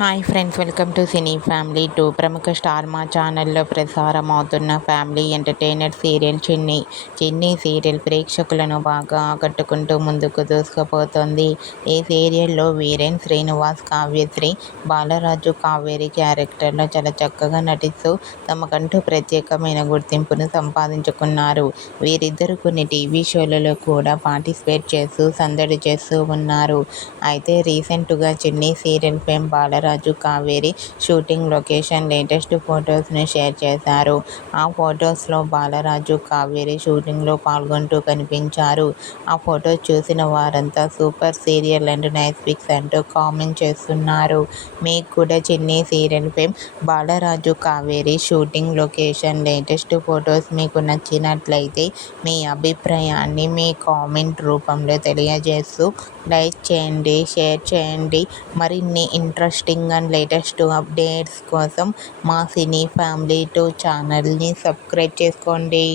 Hi friends, welcome to cine family 2. ప్రముఖ star మా ఛానల్లో ప్రసారం అవుతున్న ఫ్యామిలీ ఎంటర్టైనర్ సీరియల్ చిన్ని సీరియల్ ప్రేక్షకులను బాగా ఆకట్టుకుంటూ ముందుకు దూసుకుపోతోంది. ఈ సీరియల్లో వీరేన్ శ్రీనివాస్, కావ్యశ్రీ, బాలరాజు, కావేరి క్యారెక్టర్లో చాలా చక్కగా నటిస్తూ తమకంటూ ప్రత్యేకమైన గుర్తింపును సంపాదించుకున్నారు. వీరిద్దరూ కొన్ని టీవీ షోలలో కూడా పార్టిసిపేట్ చేస్తూ సందడి చేస్తూ ఉన్నారు. అయితే రీసెంట్గా Chinni serial fame Balaraju, Kaveri shooting location latest ఫొటోస్ను షేర్ చేశారు. ఆ ఫొటోస్లో బాలరాజు, కావేరి షూటింగ్లో పాల్గొంటూ కనిపించారు. ఆ ఫొటోస్ చూసిన వారంతా super serial and nice pics అంటూ కామెంట్ చేస్తున్నారు. మీకు కూడా Chinni serial fame Balaraju, Kaveri shooting location latest photos మీకు నచ్చినట్లయితే మీ అభిప్రాయాన్ని మీ కామెంట్ రూపంలో తెలియజేస్తూ లైక్ చేయండి, షేర్ చేయండి. మరిన్ని ఇంట్రెస్టింగ్ అండ్ లేటెస్ట్ అప్డేట్స్ కోసం మా సినీ ఫ్యామిలీ 2 ఛానల్ని సబ్స్క్రైబ్ చేసుకోండి.